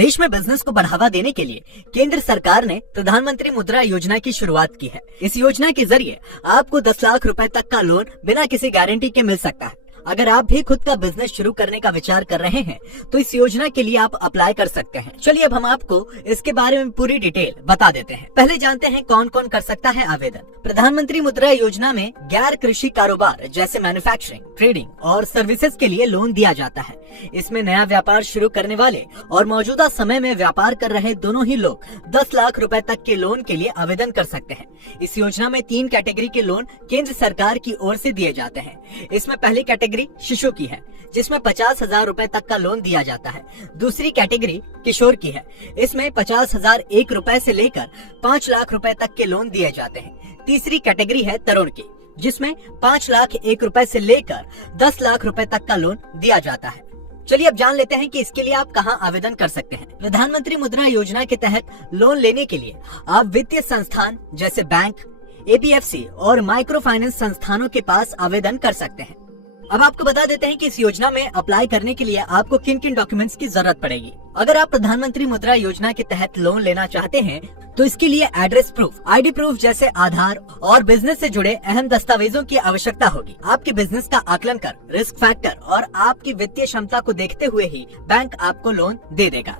देश में बिजनेस को बढ़ावा देने के लिए केंद्र सरकार ने प्रधानमंत्री मुद्रा योजना की शुरुआत की है। इस योजना के जरिए आपको 10 लाख रुपए तक का लोन बिना किसी गारंटी के मिल सकता है। अगर आप भी खुद का बिजनेस शुरू करने का विचार कर रहे हैं तो इस योजना के लिए आप अप्लाई कर सकते हैं। चलिए अब हम आपको इसके बारे में पूरी डिटेल बता देते हैं। पहले जानते हैं कौन कौन कर सकता है आवेदन। प्रधानमंत्री मुद्रा योजना में गैर कृषि कारोबार जैसे मैन्युफैक्चरिंग, ट्रेडिंग और सर्विसेज के लिए लोन दिया जाता है। इसमें नया व्यापार शुरू करने वाले और मौजूदा समय में व्यापार कर रहे दोनों ही लोग 10 लाख रुपए तक के लोन के लिए आवेदन कर सकते हैं। इस योजना में 3 कैटेगरी के लोन केंद्र सरकार की ओर से दिए जाते हैं। इसमें पहली कैटेगरी शिशु की है, जिसमें 50,000 रुपए तक का लोन दिया जाता है। दूसरी कैटेगरी किशोर की है, इसमें 50,001 रुपए से लेकर 5 लाख रुपए तक के लोन दिए जाते हैं। तीसरी कैटेगरी है तरुण की, जिसमें 5,01,000 रुपए से लेकर 10 लाख रुपए तक का लोन दिया जाता है। चलिए अब जान लेते हैं कि इसके लिए आप कहां आवेदन कर सकते हैं। प्रधानमंत्री मुद्रा योजना के तहत लोन लेने के लिए आप वित्तीय संस्थान जैसे बैंक, ABFC और माइक्रो फाइनेंस संस्थानों के पास आवेदन कर सकते हैं। अब आपको बता देते हैं कि इस योजना में अप्लाई करने के लिए आपको किन किन डॉक्यूमेंट्स की जरूरत पड़ेगी। अगर आप प्रधानमंत्री मुद्रा योजना के तहत लोन लेना चाहते हैं तो इसके लिए एड्रेस प्रूफ, ID प्रूफ जैसे आधार और बिजनेस से जुड़े अहम दस्तावेजों की आवश्यकता होगी। आपके बिजनेस का आकलन कर, रिस्क फैक्टर और आपकी वित्तीय क्षमता को देखते हुए ही बैंक आपको लोन दे देगा।